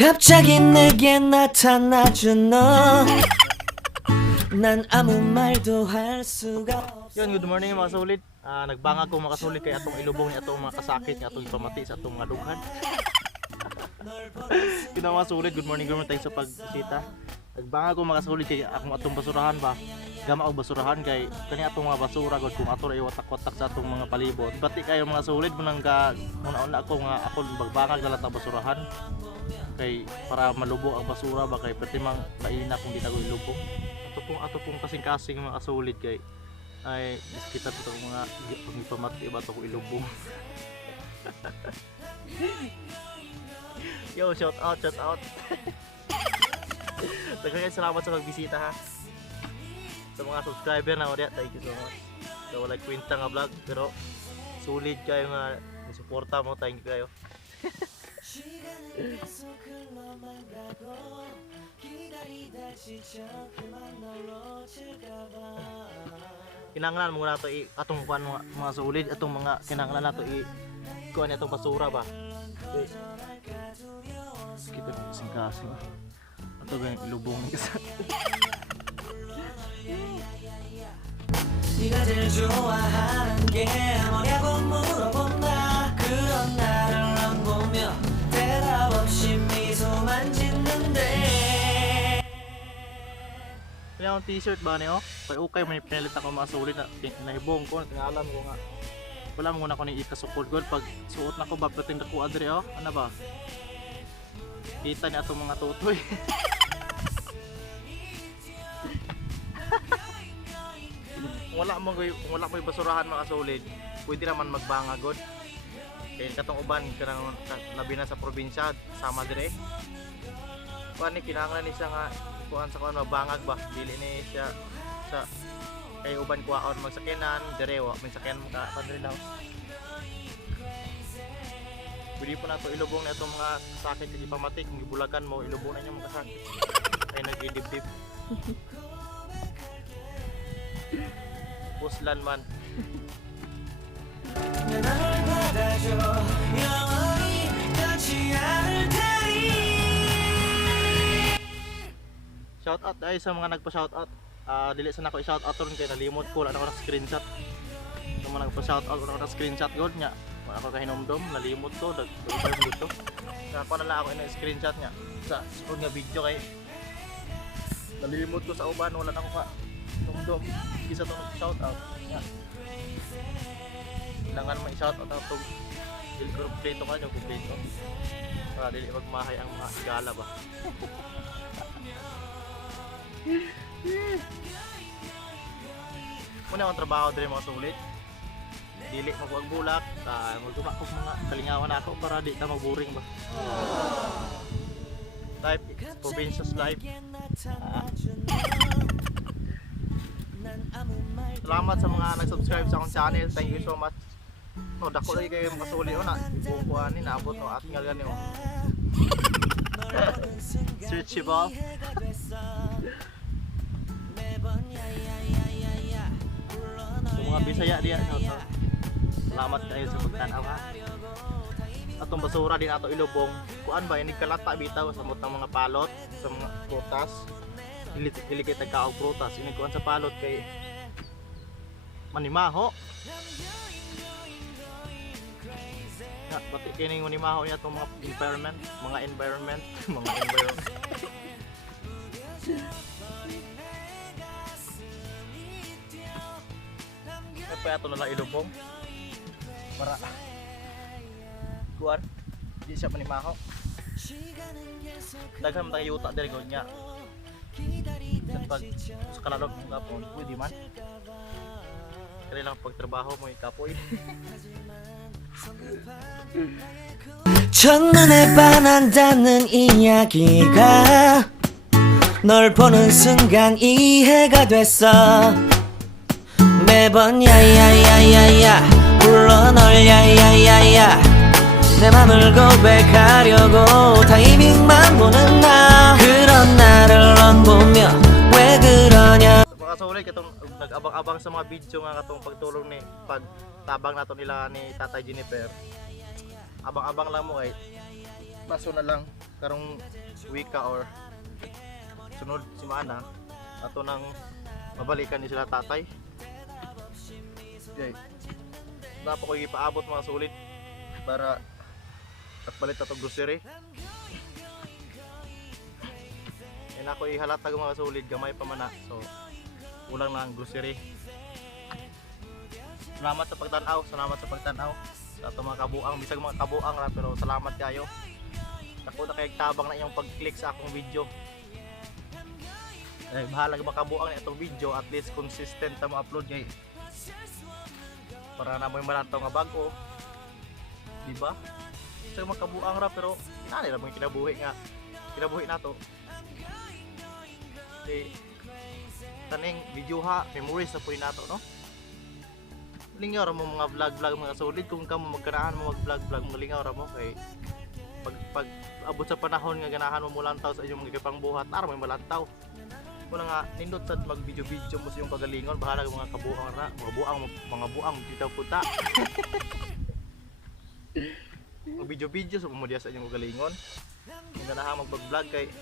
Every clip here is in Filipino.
갑자기 내게 나타나준 너 난 아무 말도 할 수가 없어. Yun, good morning mga solid. Nagbangag ko mga solid kay atong ilubong ni atong mga kasakit, atong ipamati sa atong mga dughan. Kita mga solid, good morning tayo sa pagbisita. Nagbangag ko mga solid kay akong atong basurahan ba. Gama og basurahan kay kani atong mga basura god kung ato ra iwatak-watak sa atong mga palibot. Bati kayo mga solid munang ka una ako nga ako bagbangag na lang ta basurahan. Kay para malubog ang basura ba kay pwede mang maina kung di tago ilubong. Ato pong kasing-kasing mga solid kay ay kita to mga pamati ba to ko ilubong. Yo, shout out. Daghang salamat sa pagbisita ha. Sa mga subscriber na ulit, thank you so much. So wala kwenta nga vlog pero solid kayo nga suporta mo, thank you kayo. Kinanglan mo na to atong kuan mga solid, atong mga kinanglan na to kuan atong basura ba. Okay. Kita ko kasing ato ba yung ilubong ni kasi. 네가 제일 좋아하는 게 뭐냐고 물어본다. 그런 나를 안 보며 대답 없이 미소만 짓는데. Kaya yung t-shirt ba niyo? Kaya okay may pinalit ako mga solid na naibong ko, tingalam ko nga. Wala mo na ko ni ikasukod god pag suot na ko ba pating ko adre oh. Ano ba? Kita ni atong mga tutoy. Wala mo basurahan mga solid, pwede naman magbangagod. Kaya katong uban kanang labi na sa probinsya sama dire. Kuan ni kinahanglan ni siya nga kuan sa kuan magbangag ba, dili ni siya sa kay uban kuwaon magsakinan dire wa may sakyan mo ka padre daw. Pwede po na to ilubong na itong mga sakit kay pamatik, gibulagan mo ilubong na niyo mga sakit. Ay nagidibdib. Puslan man. Shout out dahil sa mga nagpa-shout out. Dili sa nako i-shout out ron kay nalimot ko wala na ako na screenshot. Sa mga nagpa-shout out wala ako na screenshot god nya. Wala ako kahinomdom, nalimot ko dagdag mo dito. Ako na lang ako ina-screenshot nya sa sunod nga video kay nalimot ko sa uban wala na ako ka nomdom. Isa to shout out. Kailangan may shout out ang tong dili kompleto ka yung kompleto para dili magmahay ang mga gala ba. Muna akong trabaho diri mga sulit, dili magbuwag-bulak, magtuma ko mga kalingawan ako para di ka magboring ba. Type provincials life. Salamat sa mga nag-subscribe sa akong channel. Thank you so much. No, dako lagi kayo makasuli o na. Buong kuhaan ni naabot no at nga gani o. Searchable. So mga Bisaya diya. Salamat kayo sa pagtanaw ha. Atong basura din ato ilubong. Kuan ba ini kalata bitaw sa mga palot, sa mga prutas. Dili kay tagkaog prutas, ini kuan sa palot kay manimaho. Na pati kining manimaho niya tong mga environment. Kaya ato na lang ilubong para kuan di siya manimaho. Daghan man tayo yuta diri gud nya. Pag sa kalalog ng gapon, pwede man. Kaya lang pagtrabaho mo ikapoy. 첫눈에 반한다는 이야기가 널 보는 순간 이해가 됐어. 매번 야야야야야 불러 널 야야야야 내 맘을 고백하려고 타이밍만 보는 나 그런 나를 넌 보며 왜 그러냐. Mga solid katong nag-abang-abang sa mga video nga katong pagtulong ni pagtabang nato nila ni Tatay Jennifer. Abang-abang lang mo kay baso na lang karong wika or sunod semana ato nang mabalikan ni sila tatay. Okay. Dapat ko ipaabot mga sulit para at balit ato grocery. And ako ihalatag mga sulit gamay pa man na. So kulang lang ang grocery. Salamat sa pagtanaw, salamat sa pagtanaw sa ato mga kabuang, bisag mga kabuang ra pero salamat kayo. Ako na kay tabang na iyong pag-click sa akong video. Eh bahala ka makabuang na itong video, at least consistent na ma-upload kay para na mo malantaw nga bago. Di ba? Bisag mga kabuang ra pero inani ra mo kinabuhi nato. Taning video ha, memories na po yun nato, no? Lingaw ra mo mga vlog mga solid kung kamo magkanahan mo mag-vlog mga lingaw ra mo kay pag abot sa panahon nga ganahan mo mulantaw sa inyong mga pangbuhat ara may malantaw. Wala nga nindot sad mag video mo sa iyong kagalingon, bahala ka mga kabuang ra, mga buang dito punta. Mag video sa pamudya sa inyong kagalingon. Kung ganahan mag-vlog kay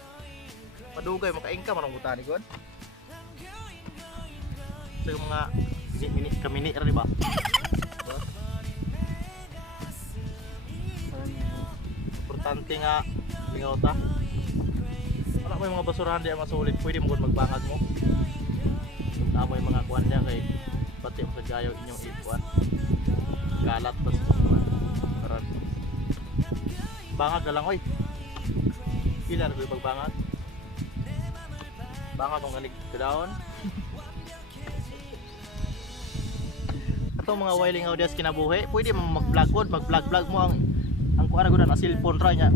madugay makaingka man ang butani kon. Sa mga mini ra di ba? Importante nga lingaw ta. Wala may mga basurahan di mga sulit, pwede mo magbangag mo. Tama yung mga kuan niya kay pati mo sa gayo inyong ikuan. Kalat tas karan. Bangag na lang oy. Pila ra magbangag? Bangag kung ganig daon. Atong mga wiling audience kinabuhi, pwede mo mag-vlog mo ang kuara gud na cellphone ra nya.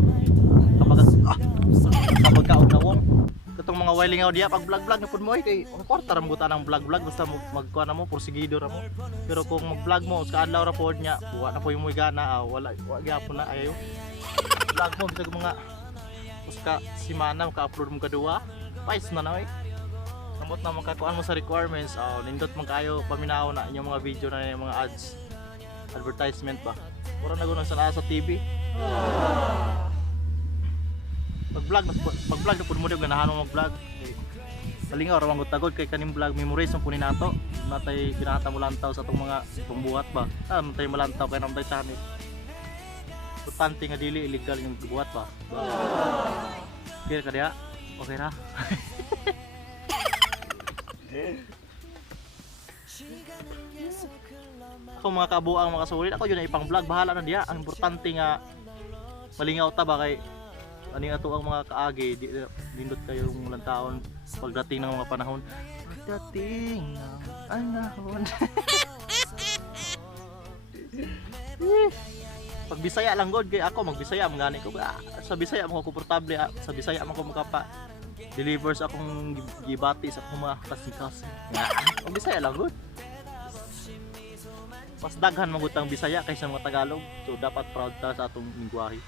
Kapag kaon-nawong katong mga wiling audio pag vlog na pud mo kay kwarta ra mo ang vlog basta magkuha na mo porsigido ra mo. Pero kung mag-vlog mo sa adlaw ra pod nya, wa na po yung gana, wala gyapon na ayo. Vlog mo bisag mga uska semana ka-upload mo kadua, pais na na oy. Samot na makakuan mo sa requirements, nindot man kayo paminaw na inyong mga video na yung mga ads. Advertisement ba? Mura na gud sa TV. Mag-vlog na pud mo din ganahan mo mag-vlog. Palingaw ra man gud tagod kay kaning vlog memories ang punin nato. Natay pinahata mo lantaw sa atong mga pambuhat ba. Natay malantaw kay nang tani. Importante nga dili illegal yung buhat ba. Okay ka diya? Okay ra. Ako mga kabuang mga sulit, ako yun na ipang vlog, bahala na diya. Ang importante nga malingaw ta ba kay ani ato ang mga kaagi dindot kayong ulang taon pagdating ng mga panahon. Pagdating ng panahon. Pag Bisaya lang god kay ako magbisaya mangani ko. Sa Bisaya mo ko komportable, sa Bisaya mo ko makapa delivers akong gibati sa akong mga kasing-kasing. Ang Bisaya lang good. Mas daghan magutang Bisaya kaysa mga Tagalog. So dapat proud ta sa atong lingwahe.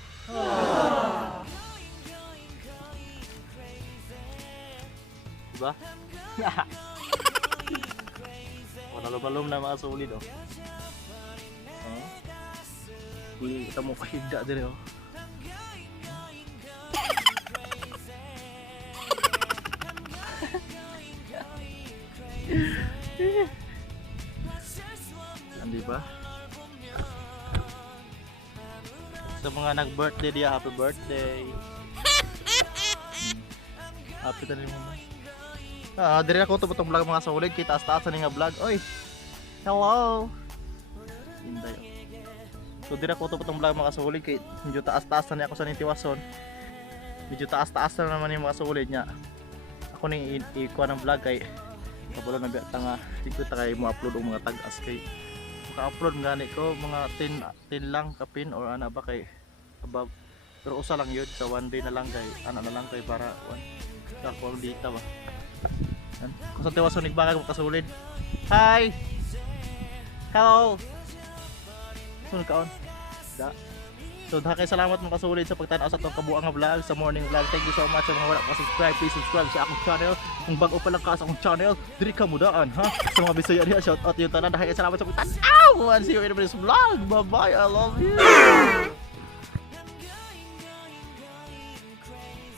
Diba? Wala lumalom na mga solid oh. Hindi kita mo kahigda din oh. Hindi ba? Sa mga nag-birthday dia, happy birthday. Happy ta rin mo. Diri ako to butong vlog mga solid, kita taas-taas ni nga vlog. Oy. Hello. Inday. So diri ako to butong vlog mga solid kay medyo taas-taas na ako sa Nitiwason. Medyo taas-taas na naman yung mga solid niya. Ako ning ikuha ng vlog kay kabalo na biya nga dito ta kay mo upload og mga tag-as kay maka-upload ngani ko mga 10 lang kapin or ana ba kay above. Pero usa lang yun sa one day na lang kay ana na lang kay para one sa kung dita ba. Kung sa Tiwason nagbangag mo kasulid. Hi. Hello. Sunod kaon. Da. So kay salamat mga kasulid sa pagtanaw sa itong kabuang vlog, sa morning vlog. Thank you so much sa mga wala pa subscribe. Please subscribe sa akong channel. Kung bago pa lang ka sa akong channel, diri ka mudaan ha. Sa mga Bisaya diha, shout out yung tanan. Salamat sa pagtanaw. See you in the next vlog. Bye bye. I love you.